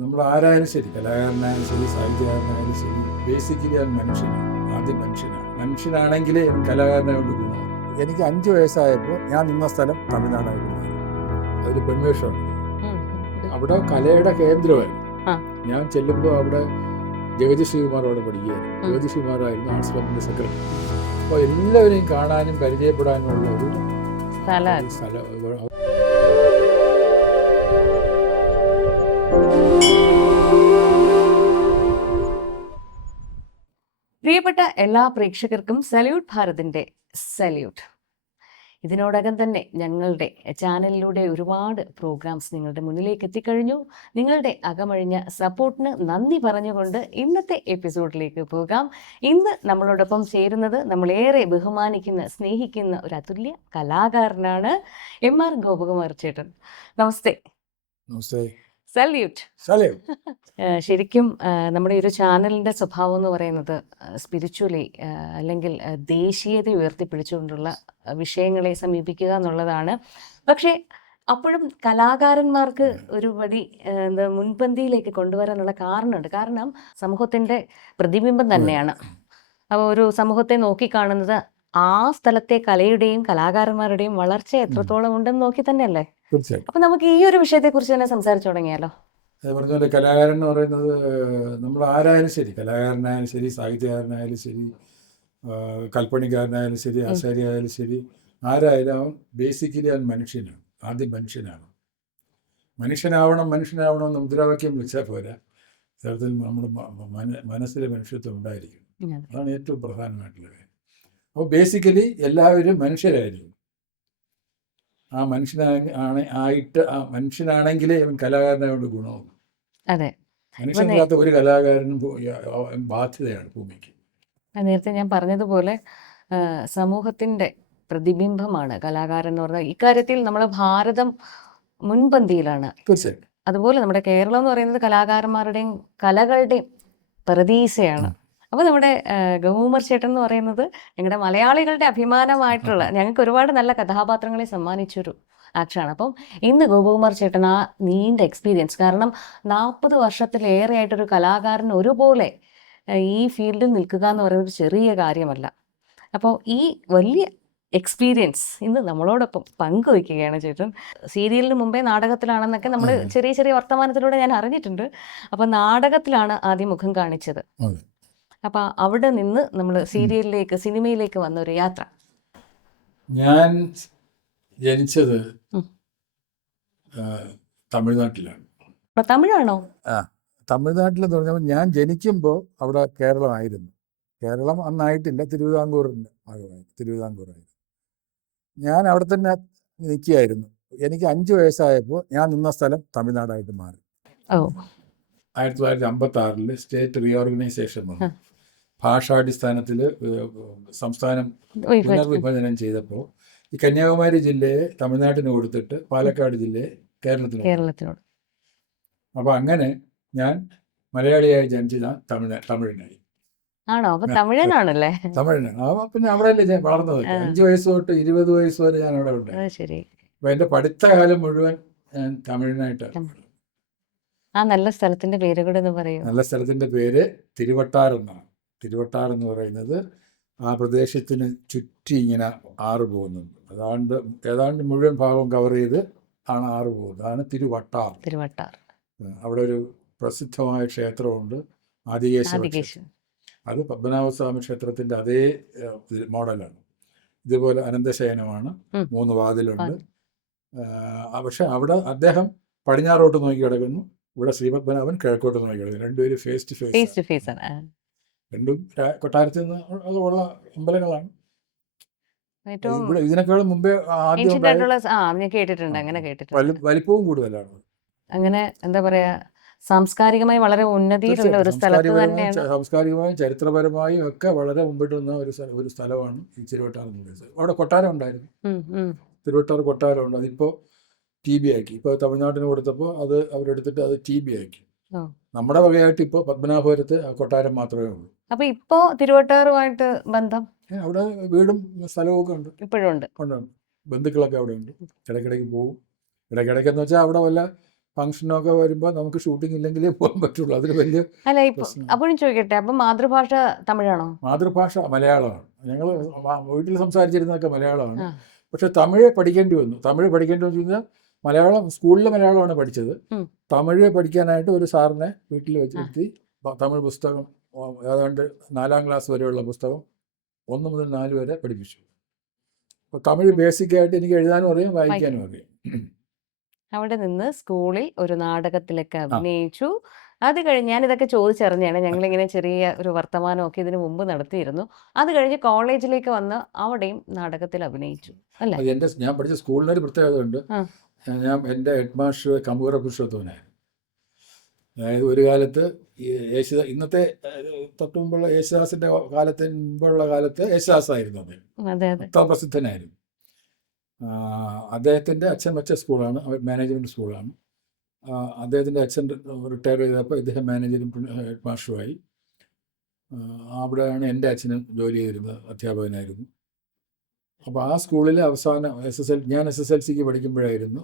നമ്മൾ ആരായാലും ശരി, കലാകാരനായാലും ശരി, സാഹിത്യകാരനായാലും ശരി, ബേസിക്കലി അവൻ മനുഷ്യനാണ്. ആദ്യം മനുഷ്യനാണ്. മനുഷ്യനാണെങ്കിലേ അവൻ കലാകാരനായോണ്ട് ഗുണമാണ്. എനിക്ക് 5 വയസ്സായപ്പോൾ ഞാൻ നിന്ന സ്ഥലം തമിഴ്നാടായിട്ട് മാറി. അതൊരു പെൺവേഷമാണ്. അവിടെ കലയുടെ കേന്ദ്രമായിരുന്നു. ഞാൻ ചെല്ലുമ്പോൾ അവിടെ ജഗതി ശ്രീകുമാർ അവിടെ പഠിക്കുകയായിരുന്നു. ജഗതി ശ്രീകുമാറായിരുന്നു ആർട്സ് ക്ലബിൻ്റെ സെക്രട്ടറി. അപ്പോൾ എല്ലാവരെയും കാണാനും പരിചയപ്പെടാനുമുള്ള ഒരു സ്ഥലം. പ്രിയപ്പെട്ട എല്ലാ പ്രേക്ഷകർക്കും സല്യൂട്ട് ഭാരതിൻ്റെ സല്യൂട്ട്. ഇതിനോടകം തന്നെ ഞങ്ങളുടെ ചാനലിലൂടെ ഒരുപാട് പ്രോഗ്രാംസ് നിങ്ങളുടെ മുന്നിലേക്ക് എത്തിക്കഴിഞ്ഞു. നിങ്ങളുടെ അകമഴിഞ്ഞ സപ്പോർട്ടിന് നന്ദി പറഞ്ഞുകൊണ്ട് ഇന്നത്തെ എപ്പിസോഡിലേക്ക് പോകാം. ഇന്ന് നമ്മളോടൊപ്പം ചേരുന്നത് നമ്മളേറെ ബഹുമാനിക്കുന്ന, സ്നേഹിക്കുന്ന ഒരു അതുല്യ കലാകാരനാണ് MR ഗോപകുമാർ ചേട്ടൻ. നമസ്തേ. നമസ്തേ. സല്യൂട്ട്. ശരിക്കും നമ്മുടെ ഒരു ചാനലിൻ്റെ സ്വഭാവം എന്ന് പറയുന്നത് സ്പിരിച്വലി അല്ലെങ്കിൽ ദേശീയത ഉയർത്തിപ്പിടിച്ചുകൊണ്ടുള്ള വിഷയങ്ങളെ സമീപിക്കുക എന്നുള്ളതാണ്. പക്ഷേ അപ്പോഴും കലാകാരന്മാർക്ക് ഒരു പടി മുൻപന്തിയിലേക്ക് കൊണ്ടുവരാനുള്ള കാരണമുണ്ട്. കാരണം സമൂഹത്തിൻ്റെ പ്രതിബിംബം തന്നെയാണ്. അപ്പോൾ ഒരു സമൂഹത്തെ നോക്കിക്കാണുന്നത് ആ സ്ഥലത്തെ കലയുടെയും കലാകാരന്മാരുടെയും വളർച്ച എത്രത്തോളം ഉണ്ടെന്ന് നോക്കി തന്നെയല്ലേ? തീർച്ചയായും. അപ്പൊ നമുക്ക് ഈ ഒരു വിഷയത്തെ കുറിച്ച് തന്നെ സംസാരിച്ചു തുടങ്ങിയാലോ? പറഞ്ഞ പോലെ കലാകാരൻ എന്ന് പറയുന്നത് നമ്മൾ ആരായാലും ശരി, കലാകാരനായാലും ശരി, സാഹിത്യകാരനായാലും ശരി, കൽപ്പണിക്കാരനായാലും ശരി, ആശാരിയായാലും ശരി, ആരായാലും അവൻ ബേസിക്കലി അവൻ മനുഷ്യനാണ്. ആദ്യം മനുഷ്യനാണ്. മനുഷ്യനാവണം എന്ന് മുദ്രാവാക്യം വിളിച്ചാൽ പോരാ. തരത്തിൽ നമ്മുടെ മനസ്സിലെ മനുഷ്യത്വം ഉണ്ടായിരിക്കും. അതാണ് ഏറ്റവും പ്രധാനമായിട്ടുള്ള കാര്യം. അപ്പോൾ ബേസിക്കലി എല്ലാവരും മനുഷ്യരായിരിക്കും. ആ മനുഷ്യനാണെങ്കിലേ അവൻ കലാകാരനായോണ്ട് ഗുണവും. അതെ, മനുഷ്യനില്ലാത്ത ഒരു കലാകാരനും ബാധ്യതയാണ് ഭൂമിക്ക്. നേരത്തെ ഞാൻ പറഞ്ഞതുപോലെ സമൂഹത്തിന്റെ പ്രതിബിംബമാണ് കലാകാരൻ എന്ന് പറഞ്ഞാൽ. ഇക്കാര്യത്തിൽ നമ്മുടെ ഭാരതം മുൻപന്തിയിലാണ്. തീർച്ചയായും. അതുപോലെ നമ്മുടെ കേരളം എന്ന് പറയുന്നത് കലാകാരന്മാരുടെയും കലകളുടെയും പ്രതീക്ഷയാണ്. അപ്പോൾ നമ്മുടെ ഗോപകുമാർ ചേട്ടൻ എന്ന് പറയുന്നത് ഞങ്ങളുടെ മലയാളികളുടെ അഭിമാനമായിട്ടുള്ള, ഞങ്ങൾക്ക് ഒരുപാട് നല്ല കഥാപാത്രങ്ങളെ സമ്മാനിച്ചൊരു ആക്ടറാണ്. അപ്പം ഇന്ന് ഗോപകുമാർ ചേട്ടൻ ആ നീണ്ട എക്സ്പീരിയൻസ്, കാരണം 40 വർഷത്തിലേറെ ആയിട്ടൊരു കലാകാരൻ ഒരുപോലെ ഈ ഫീൽഡിൽ നിൽക്കുക എന്ന് പറയുന്നത് ചെറിയ കാര്യമല്ല. അപ്പോൾ ഈ വലിയ എക്സ്പീരിയൻസ് ഇന്ന് നമ്മളോടൊപ്പം പങ്കുവയ്ക്കുകയാണ് ചേട്ടൻ. സീരിയലിന് മുമ്പേ നാടകത്തിലാണെന്നൊക്കെ നമ്മൾ ചെറിയ ചെറിയ വർത്തമാനത്തിലൂടെ ഞാൻ അറിഞ്ഞിട്ടുണ്ട്. അപ്പോൾ നാടകത്തിലാണ് ആദ്യം മുഖം കാണിച്ചത്. അപ്പം അവിടെ നിന്ന് നമ്മൾ സീരിയലിലേക്ക്, സിനിമയിലേക്ക് വന്ന ഒരു യാത്ര. ഞാൻ ജനിച്ചത് തമിഴ്നാട്ടിലാണ്. തമിഴാണോ? തമിഴ്നാട്ടിലെന്ന് പറഞ്ഞപ്പോൾ ഞാൻ ജനിക്കുമ്പോൾ അവിടെ കേരളമായിരുന്നു. കേരളം അന്നായിട്ടില്ല, തിരുവിതാംകൂറായിരുന്നു. ഞാൻ അവിടെ തന്നെ നിൽക്കുകയായിരുന്നു. എനിക്ക് 5 വയസ്സായപ്പോൾ ഞാൻ നിന്ന സ്ഥലം തമിഴ്നാടായിട്ട് മാറി. 1956 സ്റ്റേറ്റ് റീഓർഗനൈസേഷൻ വന്നു. ഭാഷാടിസ്ഥാനത്തിൽ സംസ്ഥാനം പുനർവിഭജനം ചെയ്തപ്പോൾ ഈ കന്യാകുമാരി ജില്ലയെ തമിഴ്നാട്ടിന് കൊടുത്തിട്ട് പാലക്കാട് ജില്ലയെ കേരളത്തിനോട്. അപ്പോൾ അങ്ങനെ ഞാൻ മലയാളിയായി ജനിച്ച് ഞാൻ തമിഴനായി. ആണോ? അപ്പൊ തമിഴനാണല്ലേ? തമിഴനാണ്. പിന്നെ അവിടെയല്ലേ ഞാൻ വളർന്നത്. 5 വയസ്സ് തൊട്ട് 20 വയസ്സ് വരെ ഞാൻ അവിടെ ഉണ്ടായി. അപ്പൊ എൻ്റെ പഠിത്തകാലം മുഴുവൻ ഞാൻ തമിഴനായിട്ടാണ്. ആ നല്ല സ്ഥലത്തിന്റെ പേര് കൂടെ ഒന്ന് പറയൂ. നല്ല സ്ഥലത്തിന്റെ പേര് തിരുവട്ടാർ എന്നാണ്. തിരുവട്ടാർ എന്ന് പറയുന്നത് ആ പ്രദേശത്തിന് ചുറ്റി ഇങ്ങനെ ആറ് പോകുന്നുണ്ട്. ഏതാണ്ട് മുഴുവൻ ഭാഗം കവർ ചെയ്ത് ആണ് ആറ് പോകുന്നത്. അതാണ് തിരുവട്ടാർ. അവിടെ ഒരു പ്രസിദ്ധമായ ക്ഷേത്രമുണ്ട്, ആദികേശവ. അത് പത്മനാഭസ്വാമി ക്ഷേത്രത്തിന്റെ അതേ മോഡലാണ്. ഇതുപോലെ അനന്തശയനമാണ്, 3 വാതിലുണ്ട്. പക്ഷെ അവിടെ അദ്ദേഹം പടിഞ്ഞാറോട്ട് നോക്കി കിടക്കുന്നു, ഇവിടെ ശ്രീപത്മനാഭൻ കിഴക്കോട്ട് നോക്കി കിടക്കുന്നു. രണ്ടുപേരും ഫേസ് ടു ഫേസ് ആണ്. രണ്ടും കൊട്ടാരത്തിൽ നിന്ന് ഉള്ള അമ്പലങ്ങളാണ്. ഇതിനേക്കാളും മുമ്പേ വലിപ്പവും കൂടുതലാണ്. അങ്ങനെ എന്താ പറയാ, സാംസ്കാരികമായി വളരെ ഉന്നതിയിലുള്ള ഒരു സ്ഥലത്ത് തന്നെയാണ്. സാംസ്കാരികമായും ചരിത്രപരമായും ഒക്കെ വളരെ മുമ്പിട്ട് നിന്ന ഒരു സ്ഥലമാണ് ഈ തിരുവട്ടാർ എന്ന് പറയുന്നത്. അവിടെ കൊട്ടാരം ഉണ്ടായിരുന്നു, തിരുവട്ടാർ കൊട്ടാരമുണ്ട്. അതിപ്പോൾ TB ആക്കി. ഇപ്പോൾ തമിഴ്നാട്ടിന് കൊടുത്തപ്പോൾ അത് അവരെടുത്തിട്ട് അത് TB ആക്കി. നമ്മുടെ വകയായിട്ട് ഇപ്പോൾ പത്മനാഭപുരത്ത് കൊട്ടാരം മാത്രമേ ഉള്ളൂ. അപ്പൊ ഇപ്പോ തിരുവട്ടാറുമായിട്ട് ബന്ധം? അവിടെ വീടും സ്ഥലവും ഒക്കെ ഉണ്ട്, ഇപ്പോഴും ഉണ്ട്. ബന്ധുക്കളൊക്കെ അവിടെ ഉണ്ട്. ഇടയ്ക്കിടയ്ക്ക് പോകും. ഇടയ്ക്കിടയ്ക്കെന്ന് വെച്ചാൽ അവിടെ വല്ല ഫംഗ്ഷനൊക്കെ വരുമ്പോൾ നമുക്ക് ഷൂട്ടിംഗ് ഇല്ലെങ്കിലേ പോകാൻ പറ്റുള്ളൂ. അതൊരു വലിയ അല്ല ഇപ്പൊ അപ്പോഴും ചോദിക്കട്ടെ, അപ്പൊ മാതൃഭാഷ തമിഴാണോ? മാതൃഭാഷ മലയാളമാണ്. ഞങ്ങൾ വീട്ടിൽ സംസാരിച്ചിരുന്നതൊക്കെ മലയാളമാണ്. ആ. പക്ഷെ തമിഴ് പഠിക്കേണ്ടി വന്നു. തമിഴ് പഠിക്കേണ്ടി വന്നു കഴിഞ്ഞാൽ മലയാളം സ്കൂളിൽ മലയാളമാണ് പഠിച്ചത്. തമിഴ് പഠിക്കാനായിട്ട് ഒരു സാറിനെ വീട്ടിൽ വെച്ചിരുത്തി തമിഴ് പുസ്തകം ഏതാണ്ട് 4ാം ക്ലാസ് വരെയുള്ള പുസ്തകം 1 മുതൽ 4 വരെ പഠിപ്പിച്ചു. അപ്പോൾ തമിഴ് ബേസിക്കായിട്ട് എനിക്ക് എഴുതാനും അറിയാം, വായിക്കാനും അറിയാം. അവിടെ നിന്ന് സ്കൂളിൽ ഒരു നാടകത്തിലൊക്കെ അഭിനയിച്ചു. അത് കഴിഞ്ഞ് ഞാനിതൊക്കെ ചോദിച്ചറിഞ്ഞാണ്, ഞങ്ങളിങ്ങനെ ചെറിയ ഒരു വർത്തമാനമൊക്കെ ഇതിനു മുമ്പ് നടത്തിയിരുന്നു. അത് കഴിഞ്ഞ് കോളേജിലേക്ക് വന്ന് അവിടെയും നാടകത്തിൽ അഭിനയിച്ചു അല്ലേ? അത് ഞാൻ പഠിച്ച സ്കൂളിനൊരു പ്രത്യേകത ഉണ്ട്. എൻ്റെ ഹെഡ് മാസ്റ്റർ കമ്പൂറ പുരുഷോത്തമനായിരുന്നു. അതായത് ഒരു കാലത്ത് ഇന്നത്തെ തൊട്ട് മുമ്പുള്ള യേശുദാസിൻ്റെ കാലത്തിന് മുമ്പുള്ള കാലത്ത് യേശുദാസായിരുന്നു അദ്ദേഹം. അത്ര പ്രസിദ്ധനായിരുന്നു. അദ്ദേഹത്തിൻ്റെ അച്ഛൻ വെച്ച സ്കൂളാണ്, മാനേജ്മെൻറ്റ് സ്കൂളാണ്. അദ്ദേഹത്തിൻ്റെ അച്ഛൻ റിട്ടയർ ചെയ്തപ്പോൾ ഇദ്ദേഹം മാനേജരും ഹെഡ് മാസ്റ്ററുമായി. അവിടെയാണ് എൻ്റെ അച്ഛനും ജോലി ചെയ്തിരുന്നത്, അധ്യാപകനായിരുന്നു. അപ്പോൾ ആ സ്കൂളിൽ അവസാനം ഞാൻ SSLCക്ക് പഠിക്കുമ്പോഴായിരുന്നു.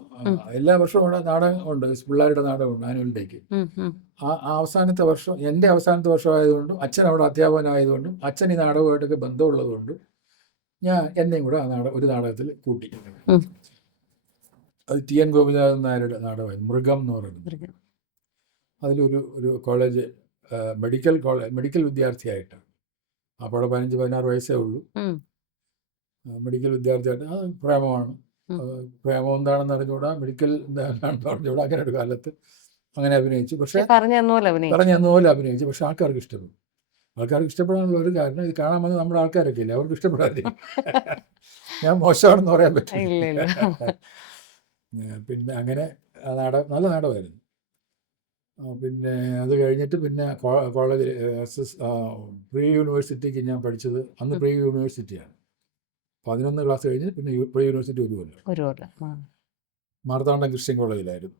എല്ലാ വർഷവും അവിടെ നാടകമുണ്ട്, പിള്ളേരുടെ നാടകമുണ്ട് ആനുവൽ ഡേക്ക്. അവസാനത്തെ വർഷം, എൻ്റെ അവസാനത്തെ വർഷമായതുകൊണ്ടും അച്ഛൻ അവിടെ അധ്യാപകനായതുകൊണ്ടും അച്ഛൻ ഈ നാടകമായിട്ടൊക്കെ ബന്ധമുള്ളതുകൊണ്ടും എന്നെയും കൂടെ ഒരു നാടകത്തിൽ കൂട്ടി. അത് TN ഗോപിനാഥൻ നായരുടെ നാടകമായിരുന്നു, മൃഗം എന്ന് പറയുന്നത്. അതിലൊരു കോളേജ് മെഡിക്കൽ വിദ്യാർത്ഥിയായിട്ടാണ്. അപ്പോൾ അവിടെ 15-16 വയസ്സേ ഉള്ളൂ. മെഡിക്കൽ വിദ്യാർത്ഥിയായിട്ട് അത് പ്രേമമാണ്. പ്രേമം എന്താണെന്ന് അറിഞ്ഞുകൂടാ, മെഡിക്കൽ എന്താണെന്ന് അറിഞ്ഞുകൂടാ. അങ്ങനെ ഒരു കാലത്ത് അങ്ങനെ അഭിനയിച്ചു. പക്ഷേ പറഞ്ഞു പോലെ അഭിനയിച്ചു. പക്ഷെ ആൾക്കാർക്ക് ഇഷ്ടപ്പെടും. ആൾക്കാർക്ക് ഇഷ്ടപ്പെടാനുള്ള ഒരു കാരണം, ഇത് കാണാൻ വന്ന് നമ്മുടെ ആൾക്കാരൊക്കെ ഇല്ലേ, അവർക്ക് ഇഷ്ടപ്പെടാതെ ഞാൻ മോശമാണെന്ന് പറയാൻ പറ്റില്ല. പിന്നെ അങ്ങനെ നല്ല നാടകമായിരുന്നു. പിന്നെ അത് കഴിഞ്ഞിട്ട് പിന്നെ കോളേജിൽ പ്രീ യൂണിവേഴ്സിറ്റിക്ക് ഞാൻ പഠിച്ചത് അന്ന് പ്രീ യൂണിവേഴ്സിറ്റിയാണ്. 11 ക്ലാസ് കഴിഞ്ഞ് പിന്നെ പ്രീ യൂണിവേഴ്സിറ്റി ഒരു കൊല്ലം മാർത്താണ്ഡം ക്രിസ്ത്യൻ കോളേജിലായിരുന്നു.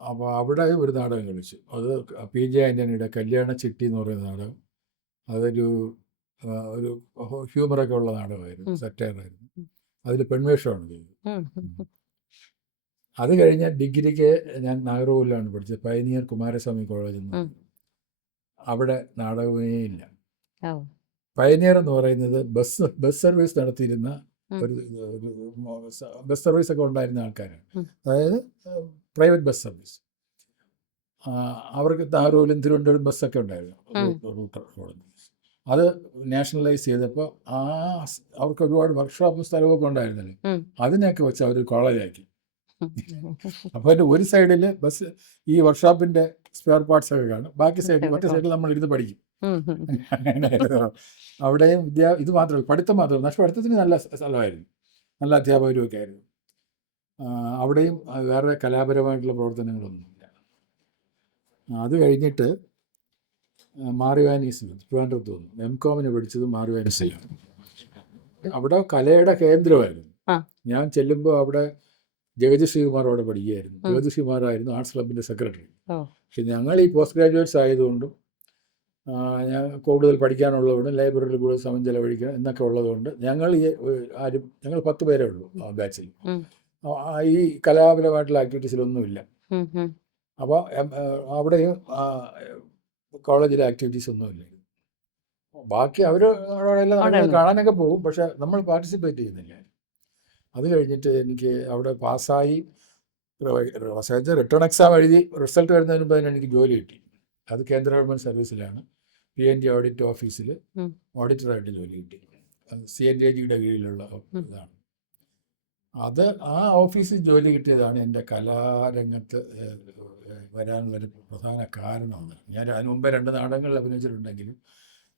അപ്പോൾ അവിടെ ഒരു നാടകം കളിച്ചു. അത് PJ ആൻ്റണിയുടെ കല്യാണ ചിട്ടി എന്ന് പറയുന്ന നാടകം. അതൊരു ഹ്യൂമറൊക്കെ ഉള്ള നാടകമായിരുന്നു, സറ്റയറായിരുന്നു. അതിൽ പെൺവേഷമാണ് ചെയ്തത്. അത് കഴിഞ്ഞ് ഡിഗ്രിക്ക് ഞാൻ നാഗർകോവിലാണ് പഠിച്ചത്, പയനിയർ കുമാരസ്വാമി കോളേജിൽ നിന്ന്. അവിടെ നാടകമേ ഇല്ല. പയനിയർ എന്ന് പറയുന്നത് ബസ് സർവീസ് നടത്തിയിരുന്ന ഒരു ബസ് സർവീസൊക്കെ ഉണ്ടായിരുന്ന ആൾക്കാരാണ്. അതായത് പ്രൈവറ്റ് ബസ് സർവീസ്. അവർക്ക് നാഗർകോവിലും തിരുവനന്തപുരം ബസ്സൊക്കെ ഉണ്ടായിരുന്നു, റൂട്ട്. അത് നാഷണലൈസ് ചെയ്തപ്പോൾ അവർക്ക് ഒരുപാട് വർക്ക്ഷോപ്പും സ്ഥലമൊക്കെ ഉണ്ടായിരുന്നല്ലോ. അതിനെയൊക്കെ വെച്ച് അവർ കോളേജാക്കി. അപ്പോൾ അതിൻ്റെ ഒരു സൈഡിൽ ബസ് ഈ വർക്ക്ഷോപ്പിൻ്റെ സ്പെയർ പാർട്സ് ഒക്കെ കാണും, ബാക്കി സൈഡിൽ മറ്റേ സൈഡിൽ നമ്മൾ ഇരുന്ന് പഠിക്കും. അങ്ങനെയായിരുന്നു. അവിടെയും ഇത് മാത്രമല്ല, പഠിത്തം മാത്രമല്ല, പക്ഷേ പഠിത്തത്തിന് നല്ല സ്ഥലമായിരുന്നു, നല്ല അധ്യാപകരും ഒക്കെ ആയിരുന്നു. അവിടെയും വേറെ കലാപരമായിട്ടുള്ള പ്രവർത്തനങ്ങളൊന്നുമില്ല. അത് കഴിഞ്ഞിട്ട് മാറിവാനീസിൽ ട്രിവാൻഡ്രത്ത് വന്നു. MCOമിന് പഠിച്ചത് മാറിവാനീസിലാണ്. അവിടെ കലയുടെ കേന്ദ്രമായിരുന്നു. ഞാൻ ചെല്ലുമ്പോൾ അവിടെ ജഗതി ശ്രീകുമാർ അവിടെ പഠിക്കുകയായിരുന്നു. ജഗതി ശ്രീകുമാറായിരുന്നു ആർട്സ് ക്ലബിൻ്റെ സെക്രട്ടറി. പക്ഷെ ഞങ്ങൾ ഈ പോസ്റ്റ് ഗ്രാജുവേറ്റ്സ് ആയതുകൊണ്ടും ഞാൻ കൂടുതൽ പഠിക്കാനുള്ളതുകൊണ്ട് ലൈബ്രറിയിൽ കൂടുതൽ സമയം ചെലവഴിക്കുക എന്നൊക്കെ ഉള്ളതുകൊണ്ട് ഞങ്ങൾ 10 പേരേ ഉള്ളൂ ആ ബാച്ചിൽ. ഈ കലാപരമായിട്ടുള്ള ആക്ടിവിറ്റീസിലൊന്നുമില്ല. അപ്പോൾ അവിടെയും കോളേജിലെ ആക്ടിവിറ്റീസ് ഒന്നുമില്ല. ബാക്കി അവരെല്ലാം കാണാനൊക്കെ പോകും, പക്ഷെ നമ്മൾ പാർട്ടിസിപ്പേറ്റ് ചെയ്യുന്നില്ല. അത് കഴിഞ്ഞിട്ട് എനിക്ക് അവിടെ പാസ്സായി റിട്ടേൺ എക്സാം എഴുതി റിസൾട്ട് വരുന്നതിന് മുമ്പ് തന്നെ എനിക്ക് ജോലി കിട്ടി. അത് കേന്ദ്ര ഗവൺമെൻറ് സർവീസിലാണ്, PNG ഓഡിറ്റ് ഓഫീസിൽ ഓഡിറ്ററായിട്ട് ജോലി കിട്ടി. അത് CNTAGയുടെ കീഴിലുള്ള ഇതാണ്. അത് ആ ഓഫീസിൽ ജോലി കിട്ടിയതാണ് എൻ്റെ കലാരംഗത്ത് വരാനുള്ളൊരു പ്രധാന കാരണമാണ്. ഞാൻ അതിന് മുമ്പേ 2 നാടകങ്ങളിൽ അഭിനയിച്ചിട്ടുണ്ടെങ്കിലും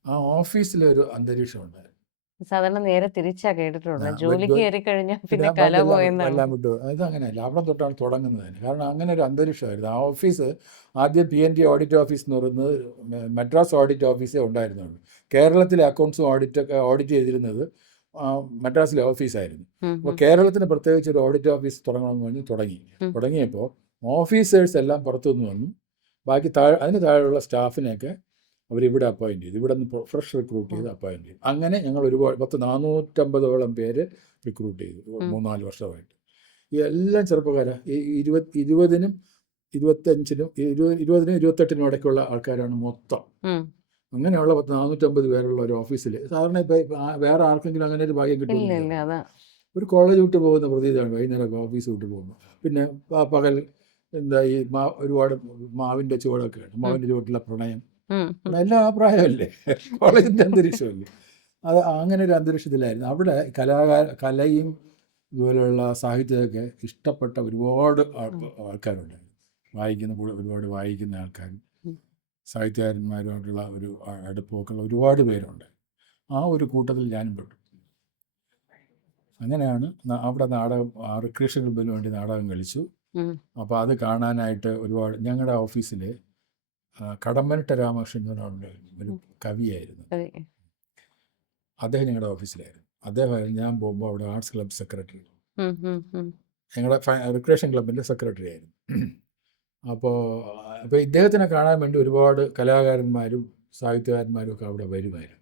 ആ ഓഫീസിലൊരു അന്തരീക്ഷം ഉണ്ടായിരുന്നു. സാധാരണ നേരെ തിരിച്ചാ കേട്ടിട്ടുള്ളത്, ജോലിക്ക് കയറി കഴിഞ്ഞാൽ പിന്നെ കല പോയെല്ലാം വിട്ടു. ഇതങ്ങനെയല്ല, അവിടെ തൊട്ടാണ് തുടങ്ങുന്നത്. കാരണം അങ്ങനെ ഒരു അന്തരീക്ഷമായിരുന്നു. ആ ഓഫീസ് ആദ്യം PNG ഓഡിറ്റ് ഓഫീസ് എന്ന് പറയുന്നത് മദ്രാസ് ഓഡിറ്റ് ഓഫീസേ ഉണ്ടായിരുന്നുള്ളൂ. കേരളത്തിലെ അക്കൗണ്ട്സും ഓഡിറ്റ് ചെയ്തിരുന്നത് മദ്രാസിലെ ഓഫീസായിരുന്നു. അപ്പോൾ കേരളത്തിന് പ്രത്യേകിച്ച് ഒരു ഓഡിറ്റ് ഓഫീസ് തുടങ്ങണമെന്ന് പറഞ്ഞ് തുടങ്ങിയപ്പോൾ ഓഫീസേഴ്സ് എല്ലാം പുറത്തുനിന്ന് വന്നു. ബാക്കി അതിന് താഴെയുള്ള സ്റ്റാഫിനെയൊക്കെ അവരിവിടെ അപ്പോയിൻറ്റ് ചെയ്തു. ഇവിടെ നിന്ന് ഫ്രഷ് റിക്രൂട്ട് ചെയ്ത് അപ്പോയിൻറ്റ് ചെയ്തു. അങ്ങനെ ഞങ്ങൾ ഒരുപാട് 450ഓളം പേര് റിക്രൂട്ട് ചെയ്തു 3-4 വർഷമായിട്ട്. ഈ എല്ലാം ചെറുപ്പക്കാരാണ്. ഈ 20നും 25-നും 20-നും 28-നും ഇടയ്ക്കുള്ള ആൾക്കാരാണ് മൊത്തം. ഉം. അങ്ങനെയുള്ള 450 പേരുള്ള ഒരു ഓഫീസിൽ സാധാരണ വേറെ ആർക്കെങ്കിലും അങ്ങനെ ഒരു ഭാഗ്യം ഇല്ല കിട്ടുമെന്നില്ല. ഇല്ല അതാ ഒരു കോളേജ് വിട്ട് പോകുന്ന പ്രതീതിയാണ് വൈകുന്നേരം ഓഫീസ് വിട്ട് പോകുമ്പോൾ. പിന്നെ പകൽ ഈ ഒരുപാട് മാവിൻ്റെ ചുവടൊക്കെയാണ്, മാവിൻ്റെ ചുവട്ടിലെ പ്രണയം, എല്ലാം ആ പ്രായമല്ലേ, കോളേജിൻ്റെ അന്തരീക്ഷമല്ലേ. അത് അങ്ങനെ ഒരു അന്തരീക്ഷത്തിലായിരുന്നു. അവിടെ കലയും ഇതുപോലെയുള്ള സാഹിത്യമൊക്കെ ഇഷ്ടപ്പെട്ട ഒരുപാട് ആൾക്കാരുണ്ടായിരുന്നു. ഒരുപാട് വായിക്കുന്ന ആൾക്കാരും സാഹിത്യകാരന്മാരുമായിട്ടുള്ള ഒരു അടുപ്പമൊക്കെയുള്ള ഒരുപാട് പേരുണ്ട്. ആ ഒരു കൂട്ടത്തിൽ ഞാനും പെട്ടു. അങ്ങനെയാണ് അവിടെ നാടകം റിക്രിയേഷൻ ക്ലബിന് വേണ്ടി നാടകം കളിച്ചു. അപ്പോൾ അത് കാണാനായിട്ട് ഒരുപാട് ഞങ്ങളുടെ ഓഫീസിൽ കടമ്പനിട്ട രാമകൃഷ്ണൻ എന്ന് പറഞ്ഞ ഒരു കവിയായിരുന്നു. അദ്ദേഹം ഞങ്ങളുടെ ഓഫീസിലായിരുന്നു. അദ്ദേഹം ഞാൻ പോകുമ്പോൾ അവിടെ ആർട്സ് ക്ലബ് സെക്രട്ടറി, ഞങ്ങളുടെ റിക്രിയേഷൻ ക്ലബിൻ്റെ സെക്രട്ടറി ആയിരുന്നു. അപ്പോൾ ഇദ്ദേഹത്തിനെ കാണാൻ വേണ്ടി ഒരുപാട് കലാകാരന്മാരും സാഹിത്യകാരന്മാരും ഒക്കെ അവിടെ വരുമായിരുന്നു.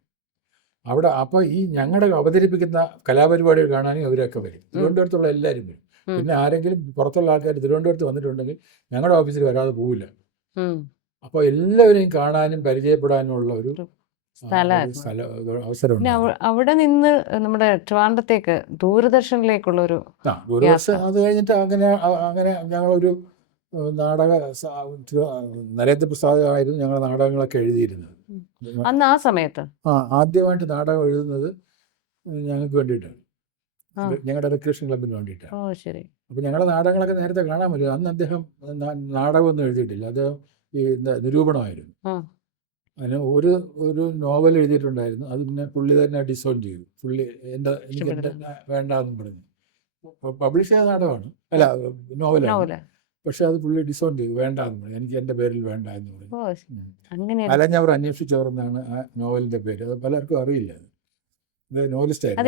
അവിടെ അപ്പോൾ ഈ ഞങ്ങളുടെ അവതരിപ്പിക്കുന്ന കലാപരിപാടികൾ കാണാനും അവരൊക്കെ വരും. തിരുവനന്തപുരത്തുള്ള എല്ലാവരും വരും. പിന്നെ ആരെങ്കിലും പുറത്തുള്ള ആൾക്കാർ തിരുവനന്തപുരത്ത് വന്നിട്ടുണ്ടെങ്കിൽ ഞങ്ങളുടെ ഓഫീസിൽ വരാതെ പോവില്ല. അപ്പോൾ എല്ലാവരെയും കാണാനും പരിചയപ്പെടാനും ഉള്ള ഒരു അവസരം. അവിടെ നിന്ന് നമ്മുടെ ട്രിവാൻഡ്രത്തേക്ക് ദൂരദർശനിലേക്കുള്ള ഒരു ദൂരദർശൻ അത് കഴിഞ്ഞിട്ട് അങ്ങനെ ഞങ്ങളൊരു നാടക നരേന്ദ്രപ്രസാദ് ആയിരുന്നു ഞങ്ങൾ നാടകങ്ങളൊക്കെ എഴുതിയിരുന്നത് അന്ന്. ആ സമയത്ത് ആദ്യമായിട്ട് നാടകം എഴുതുന്നത് ഞങ്ങൾക്ക് വേണ്ടിയിട്ടാണ്, ഞങ്ങളുടെ റിക്രിയേഷൻ ക്ലബിന് വേണ്ടിയിട്ടാണ്. അപ്പോൾ ഞങ്ങളുടെ നാടകങ്ങളൊക്കെ നേരത്തെ കാണാൻ പറ്റും. അന്ന് അദ്ദേഹം നാടകമൊന്നും എഴുതിയിട്ടില്ല, അദ്ദേഹം ഈ നിരൂപണമായിരുന്നു. അതിന് ഒരു നോവൽ എഴുതിയിട്ടുണ്ടായിരുന്നു. അത് പിന്നെ പുള്ളി തന്നെ ഡിസോൺ ചെയ്തു. എനിക്ക് എൻ്റെ വേണ്ടാന്നും പറഞ്ഞു. പബ്ലിഷ് ചെയ്ത നാടകമാണ്, അല്ല നോവലാണ്. പക്ഷെ അത് പുള്ളി ഡിസോൺ ചെയ്തു, വേണ്ടാന്ന് പറഞ്ഞു. എനിക്ക് എൻ്റെ പേരിൽ വേണ്ട എന്ന് പറഞ്ഞു. അലഞ്ഞവർ അന്വേഷിച്ചവർന്നാണ് ആ നോവലിൻ്റെ പേര്. അത് പലർക്കും അറിയില്ല. അത് നോവലിസ്റ്റായിരുന്നു.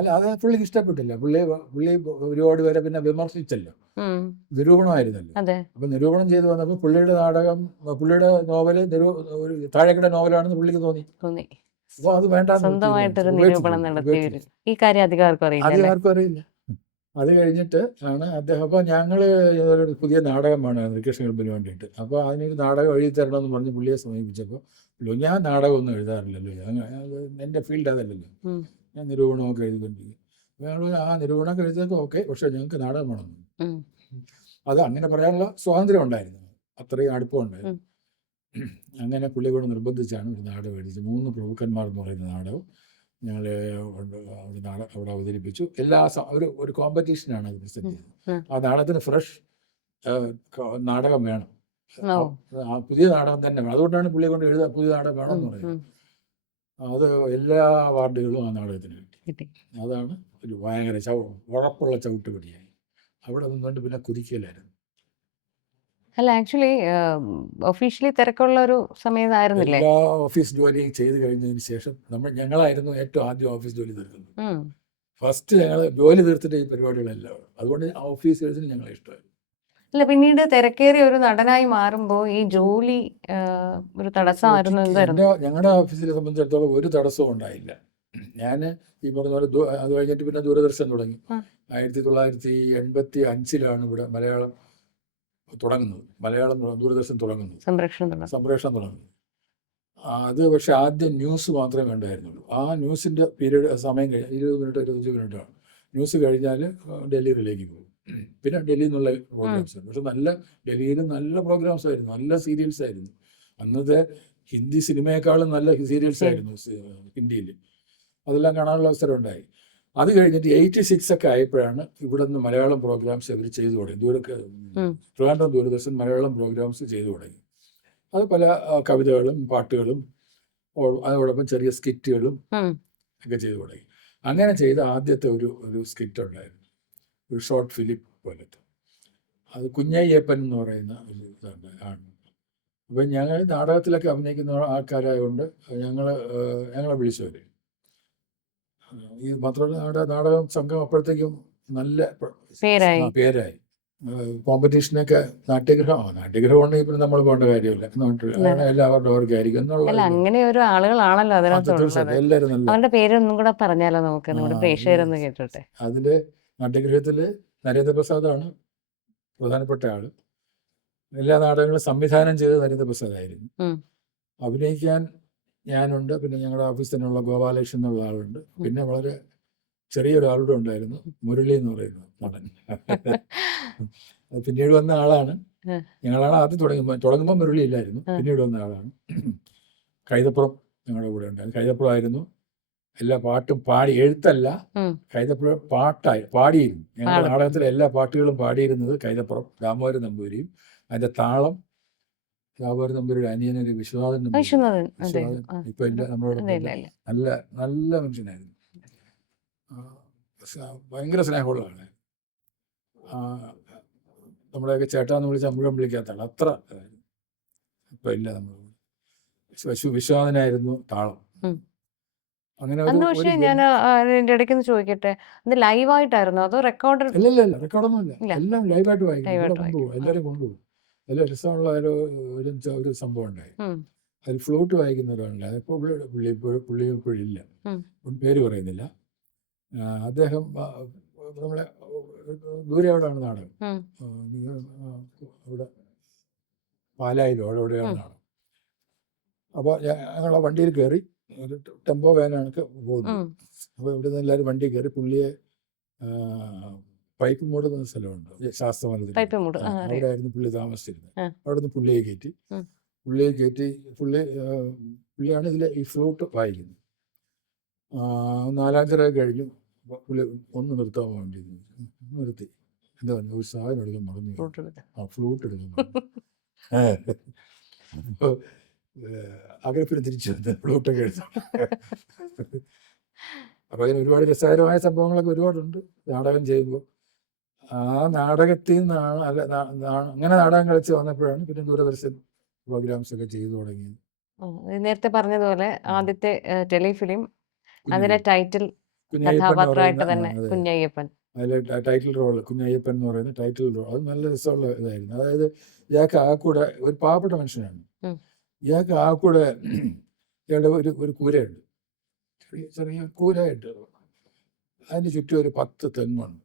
അല്ല, അത് പുള്ളിക്ക് ഇഷ്ടപ്പെട്ടില്ല. പുള്ളി ഒരുപാട് പേരെ പിന്നെ വിമർശിച്ചല്ലോ, നിരൂപണമായിരുന്നല്ലോ. അപ്പൊ നിരൂപണം ചെയ്തു വന്നപ്പോൾ പുള്ളിയുടെ നോവല് ഒരു താഴെക്കിട നോവലാണെന്ന് പുള്ളിക്ക് തോന്നി. അപ്പോൾ അത് വേണ്ട, അധികം അറിയില്ല. അത് കഴിഞ്ഞിട്ട് ആണ് അദ്ദേഹം, അപ്പോൾ ഞങ്ങൾ ഒരു പുതിയ നാടകമാണ് റിക്രിയേഷൻ ക്ലബിന് വേണ്ടിയിട്ട്. അപ്പോൾ അതിനൊരു നാടകം എഴുതി തരണമെന്ന് പറഞ്ഞ് പുള്ളിയെ സമീപിച്ചപ്പോൾ ഞാൻ നാടകമൊന്നും എഴുതാറില്ലല്ലോ, എൻ്റെ ഫീൽഡ് അതല്ലല്ലോ, ഞാൻ നിരൂപണമൊക്കെ എഴുതിക്കൊണ്ടിരിക്കും. ഞങ്ങൾ ആ നിരൂപണമൊക്കെ എഴുതിയൊക്കെ ഓക്കെ, പക്ഷേ ഞങ്ങൾക്ക് നാടകം വേണം. അത് അങ്ങനെ പറയാനുള്ള സ്വാതന്ത്ര്യം ഉണ്ടായിരുന്നു, അത്രയും അടുപ്പമുണ്ടായിരുന്നു. അങ്ങനെ പുള്ളി കൂടെ നിർബന്ധിച്ചാണ് ഒരു നാടകം എഴുതിച്ചത്. 3 പ്രഭുക്കന്മാർ എന്ന് പറയുന്ന നാടകം ഞങ്ങൾ അവിടെ അവതരിപ്പിച്ചു. ഒരു കോമ്പറ്റീഷനാണ് അത് പ്രസന്റ് ചെയ്തത്. ആ നാടകത്തിന് ഫ്രഷ് നാടകം വേണം, പുതിയ നാടകം തന്നെ വേണം. അതുകൊണ്ടാണ് പുള്ളിയെ കൊണ്ട് പുതിയ നാടകം വേണമെന്ന് പറയുന്നത്. അത് എല്ലാ അവാർഡുകളും ആ നാടകത്തിന് കിട്ടി. അതാണ് ഒരു ഭയങ്കര ഉറപ്പുള്ള ചവിട്ടുപടിയായി. അവിടെ നിന്നുകൊണ്ട് പിന്നെ കുതിക്കലായിരുന്നു. അല്ല, ആക്ച്വലി ഒഫീഷ്യലി തിരക്കുള്ള ഒരു സമയത്തായിരുന്നില്ലേ? എല്ലാ ഓഫീസ് ജോലിയും ചെയ്ത് കഴിഞ്ഞതിന് ശേഷം ഞങ്ങളായിരുന്നു ഏറ്റവും ആദ്യം ഓഫീസ് ജോലി തീർക്കുന്നത്. ഫസ്റ്റ് ഞങ്ങൾ ജോലി തീർത്തിട്ട് ഈ പരിപാടികളെല്ലാം. അതുകൊണ്ട് ഓഫീസ് എഴുതി ഞങ്ങളെ ഇഷ്ടമായിരുന്നു. അല്ല, പിന്നീട് തിരക്കേറിയ ഒരു നടനായി മാറുമ്പോൾ ഈ ജോലി ഒരു തടസ്സമായിരുന്നു. ഞങ്ങളുടെ ഓഫീസിനെ സംബന്ധിച്ചിടത്തോളം ഒരു തടസ്സവും ഉണ്ടായില്ല. ഞാൻ ഈ പറഞ്ഞ പോലെ അത് കഴിഞ്ഞിട്ട് പിന്നെ ദൂരദർശൻ തുടങ്ങി. 1985 ഇവിടെ മലയാളം ദൂരദർശൻ തുടങ്ങുന്നത്, സംപ്രേഷണം തുടങ്ങുന്നത്. അത് പക്ഷെ ആദ്യം ന്യൂസ് മാത്രമേ ഉണ്ടായിരുന്നുള്ളൂ. ആ ന്യൂസിൻ്റെ സമയം കഴിഞ്ഞാൽ 20 മിനിറ്റ് 25 മിനിറ്റാണ്. ന്യൂസ് കഴിഞ്ഞാൽ ഡൽഹി റിലേക്ക് പോകും. പിന്നെ ഡൽഹിയിൽ നിന്നുള്ള പ്രോഗ്രാംസ് ആയിരുന്നു. പക്ഷെ ഡൽഹിയിൽ നല്ല പ്രോഗ്രാംസ് ആയിരുന്നു, നല്ല സീരിയൽസ് ആയിരുന്നു. അന്നത്തെ ഹിന്ദി സിനിമയെക്കാളും നല്ല സീരിയൽസ് ആയിരുന്നു ഹിന്ദിയിൽ. അതെല്ലാം കാണാനുള്ള അവസരം ഉണ്ടായി. അത് കഴിഞ്ഞിട്ട് 86 ഒക്കെ ആയപ്പോഴാണ് ഇവിടെ നിന്ന് മലയാളം പ്രോഗ്രാംസ് അവർ ചെയ്തു തുടങ്ങി. ട്രിവാൻഡ്രം ദൂരദർശൻ മലയാളം പ്രോഗ്രാംസ് ചെയ്തു തുടങ്ങി. അത് പല കവിതകളും പാട്ടുകളും അതോടൊപ്പം ചെറിയ സ്കിറ്റുകളും ഒക്കെ ചെയ്തു തുടങ്ങി. അങ്ങനെ ചെയ്ത ആദ്യത്തെ ഒരു സ്കിറ്റ് ഉണ്ടായിരുന്നു, ഒരു ഷോർട്ട് ഫിലിം പോലത്തെ. അത് കുഞ്ഞയ്യപ്പൻ എന്ന് പറയുന്ന ഒരു ആണ്. അപ്പം ഞങ്ങൾ നാടകത്തിലൊക്കെ അഭിനയിക്കുന്ന ആൾക്കാരായതുകൊണ്ട് ഞങ്ങളെ വിളിച്ചവർ. ഈ മാത്രമല്ല നാടകം സംഘം അപ്പോഴത്തേക്കും നല്ല പേരായി. കോമ്പറ്റീഷനൊക്കെ നാട്യഗ്രഹം ഉണ്ടെങ്കിൽ പിന്നെ നമ്മൾ പോകേണ്ട കാര്യമില്ല, എല്ലാവരുടെ വർക്കായിരിക്കും എന്നുള്ള അങ്ങനെ ഒരു ആളുകളാണല്ലോ എല്ലാവരും. അവരുടെ പേരൊന്നും കൂടെ പറഞ്ഞാലോ നമുക്ക്, നമ്മുടെ പ്രേക്ഷകരൊന്ന് കേട്ടോട്ടെ. അതില് നാട്യഗ്രഹത്തില് നരേന്ദ്രപ്രസാദാണ് പ്രധാനപ്പെട്ട ആൾ. എല്ലാ നാടകങ്ങളും സംവിധാനം ചെയ്ത് നരേന്ദ്രപ്രസാദായിരുന്നു. ഉം. അഭിനയിക്കാൻ ഞാനുണ്ട്, പിന്നെ ഞങ്ങളുടെ ഓഫീസിൽ തന്നെയുള്ള ഗോപാലകൃഷ്ണൻ എന്നുള്ള ആളുണ്ട്, പിന്നെ വളരെ ചെറിയൊരാളുടെ ഉണ്ടായിരുന്നു, മുരളി എന്ന് പറയുന്ന നടൻ. അത് പിന്നീട് വന്ന ആളാണ്. ഞങ്ങളാണ് ആദ്യം തുടങ്ങുമ്പോൾ മുരളി ഇല്ലായിരുന്നു, പിന്നീട് വന്ന ആളാണ്. കൈതപ്പുറം ഞങ്ങളുടെ കൂടെ ഉണ്ടായിരുന്നു. കൈതപ്പുറം ആയിരുന്നു എല്ലാ പാട്ടും പാടി, എഴുത്തല്ല, കൈതപ്പുറം പാടിയിരുന്നു. ഞങ്ങളുടെ നാടകത്തിലെ എല്ലാ പാട്ടുകളും പാടിയിരുന്നത് കൈതപ്പുറം രാമോഹരൻ നമ്പൂരിയും. അതിന്റെ താളം രാമോഹരൻ നമ്പൂരിയുടെ അനിയനൊരു വിശ്വനാഥൻ നമ്പൂരി. ഇപ്പൊ ഇല്ല, നമ്മളോട് നല്ല നല്ല മനുഷ്യനായിരുന്നു. ഭയങ്കര സ്നേഹമുള്ള ആളാണ്. നമ്മുടെയൊക്കെ ചേട്ടാന്ന് വിളിച്ചാൽ മുഴുവൻ വിളിക്കാത്തതാണ്, അത്ര ഇപ്പൊ ഇല്ല. നമ്മൾ വിശ്വനാഥനായിരുന്നു താളം. അങ്ങനെ പക്ഷേ ഞാൻ അതിന്റെ ഇടയ്ക്ക് ചോദിക്കട്ടെ, ഇത് ലൈവായിട്ടായിരുന്നോ അതോ റെക്കോർഡ്? ഇല്ല, റെക്കോർഡൊന്നുമില്ല, എല്ലാം ലൈവായിട്ട് വായിക്കും. എല്ലാവരും കൊണ്ടുപോകും. നല്ല രസമുള്ള ഒരു സംഭവം ഉണ്ടായി. അതിൽ ഫ്ലൂട്ട് വായിക്കുന്ന ഒരാളുണ്ട്. അതിപ്പോൾ പുള്ളി ഇപ്പോഴില്ല, പേര് പറയുന്നില്ല. അദ്ദേഹം നമ്മളെ ദൂരെ എവിടെയാണ് നാടകം, അവിടെ പാലായിലോ അവിടെയാണ് നാടകം. അപ്പോൾ ഞങ്ങളെ വണ്ടിയിൽ കയറി, ഒരു ടെമ്പോ വാനാണ് പോകുന്നത്. അപ്പോൾ ഇവിടെ നിന്ന് എല്ലാവരും വണ്ടി കയറി പുള്ളിയെ പൈപ്പ് മൂട് എന്ന സ്ഥലമുണ്ട് ശാസ്ത്രവനത്തിൽ, അവിടെ ആയിരുന്നു പുള്ളി താമസിച്ചിരുന്നത്. അവിടെ നിന്ന് പുള്ളിയെ കയറ്റി പുള്ളിയാണ് ഇതിൽ ഈ ഫ്ലൂട്ട് വായിക്കുന്നത്. 4-5 കഴിഞ്ഞു. പുള്ളി ഒന്ന് നിർത്താൻ വേണ്ടി നിർത്തി. എന്താ പറഞ്ഞു, ഒരു സാധനം എടുക്കാൻ മറന്നു, ഫ്ലൂട്ട് എടുക്കാൻ. അങ്ങനെ പിന്നെ തിരിച്ചു വന്ന് ഫ്ലൂട്ടൊക്കെ എടുത്തു. അപ്പോൾ അതിന് ഒരുപാട് രസകരമായ സംഭവങ്ങളൊക്കെ ഒരുപാടുണ്ട് നാടകം ചെയ്യുമ്പോൾ. ആ നാടകത്തിൽ നിന്നാണ് അങ്ങനെ നാടകം കളിച്ച് വന്നപ്പോഴാണ് പിന്നെ ദൂരദർശൻ പ്രോഗ്രാംസ് ഒക്കെ ചെയ്തു തുടങ്ങിയത്. നേരത്തെ പറഞ്ഞതുപോലെ ആദ്യത്തെ ടെലിഫിലിം, അതിലെ ടൈറ്റിൽ കഥാപാത്രമായിട്ട് തന്നെ കുഞ്ഞയ്യപ്പൻ. അതിലെ ടൈറ്റിൽ റോള് കുഞ്ഞയ്യപ്പൻ എന്ന് പറയുന്ന ടൈറ്റിൽ റോൾ, അത് നല്ല രസമുള്ള ഇതായിരുന്നു. അതായത് ഇയാൾക്ക് ആ കൂടെ ഒരു പാവപ്പെട്ട മനുഷ്യനാണ്. ഇയാൾക്ക് ആ കൂടെ ഇയാളുടെ ഒരു കൂരയുണ്ട്, ചെറിയ കൂരയായിട്ട്. അതിന് ചുറ്റും ഒരു 10 തെങ്ങുണ്ട്.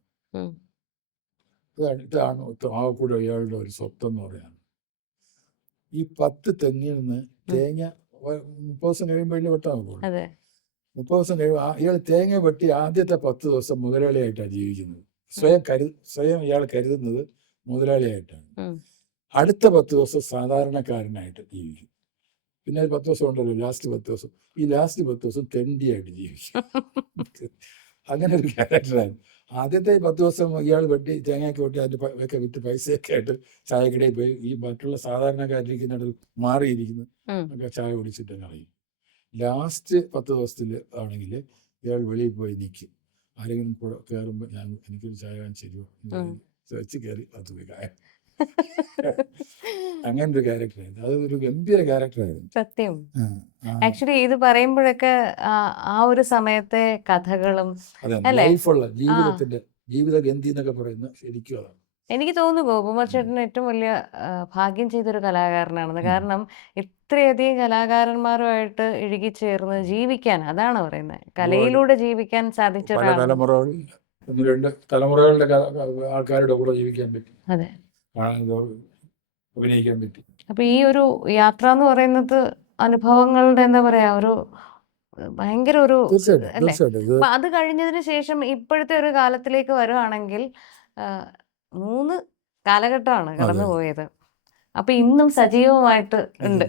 ഇതാണ് ആ കൂടെ ഇയാളുടെ ഒരു സ്വത്തെന്ന് പറയാൻ. ഈ 10 തെങ്ങിൽ നിന്ന് തേങ്ങ 30 ദിവസം കഴിയുമ്പോൾ വലിയ വെട്ടാൻ പോകും. 30 ദിവസം കഴിയുമ്പോൾ ഇയാൾ തേങ്ങ വെട്ടി ആദ്യത്തെ 10 ദിവസം മുതലാളിയായിട്ടാണ് ജീവിക്കുന്നത്. സ്വയം ഇയാൾ കരുതുന്നത് മുതലാളിയായിട്ടാണ്. അടുത്ത 10 ദിവസം സാധാരണക്കാരനായിട്ട് ജീവിക്കും. പിന്നെ 10 ദിവസം ഉണ്ടല്ലോ, ലാസ്റ്റ് 10 ദിവസം. ഈ ലാസ്റ്റ് 10 ദിവസം തെണ്ടിയായിട്ട് ജീവിക്കും. അങ്ങനെ ഒരു ക്യാരക്ടറാണ്. ആദ്യത്തെ 10 ദിവസം ഇയാൾ വെട്ടി തേങ്ങയൊക്കെ വെട്ടി അതിൻ്റെ ഒക്കെ വിറ്റ് പൈസയൊക്കെ ആയിട്ട് ചായക്കടയിൽ പോയി ഈ മറ്റുള്ള സാധാരണക്കാരിക്കുന്നിടയിൽ മാറിയിരിക്കുന്നു ഒക്കെ ചായ കുടിച്ചിട്ട് കളയും. ലാസ്റ്റ് 10 ദിവസത്തിൽ ആണെങ്കിൽ ഇയാൾ വെളിയിൽ പോയി നിൽക്കും. ആരെങ്കിലും കൂടെ കയറുമ്പോൾ എനിക്കൊരു ചായ ശരിയോ വെച്ച് കയറി അത് പോയി കായ. അങ്ങനെ ഒരു ക്യാരക്ടറായിരുന്നു. അത് ഒരു ഗംഭീര ക്യാരക്ടറായിരുന്നു. സത്യം. ആക്ച്വലി ഇത് പറയുമ്പോഴൊക്കെ ആ ഒരു സമയത്തെ കഥകളും ലൈഫുള്ള ജീവിത ഗന്ധി എന്നൊക്കെ പറയുന്ന ശരിക്കും അതാണ്. എനിക്ക് തോന്നുന്നു ഗോപകുമാർ ചേട്ടൻ ഏറ്റവും വലിയ ഭാഗ്യം ചെയ്തൊരു കലാകാരനാണെന്ന്. കാരണം ഇത്രയധികം കലാകാരന്മാരുമായിട്ട് ഇഴുകിച്ചേർന്ന് ജീവിക്കാൻ, അതാണ് പറയുന്നത്, കലയിലൂടെ ജീവിക്കാൻ സാധിച്ച തലമുറകളുടെ ആൾക്കാരുടെ കൂടെ ജീവിക്കാൻ പറ്റി. അതെ, അഭിനയിക്കാൻ പറ്റി. അപ്പൊ ഈ ഒരു യാത്ര എന്ന് പറയുന്നത് അനുഭവങ്ങളുടെ എന്താ പറയാ, ഒരു ഭയങ്കര ഒരു അല്ലേ. അപ്പൊ അത് കഴിഞ്ഞതിന് ശേഷം ഇപ്പോഴത്തെ ഒരു കാലത്തിലേക്ക് വരുവാണെങ്കിൽ 3 കാലഘട്ടമാണ് കടന്നുപോയത്. അപ്പൊ ഇന്നും സജീവമായിട്ട് ഉണ്ട്.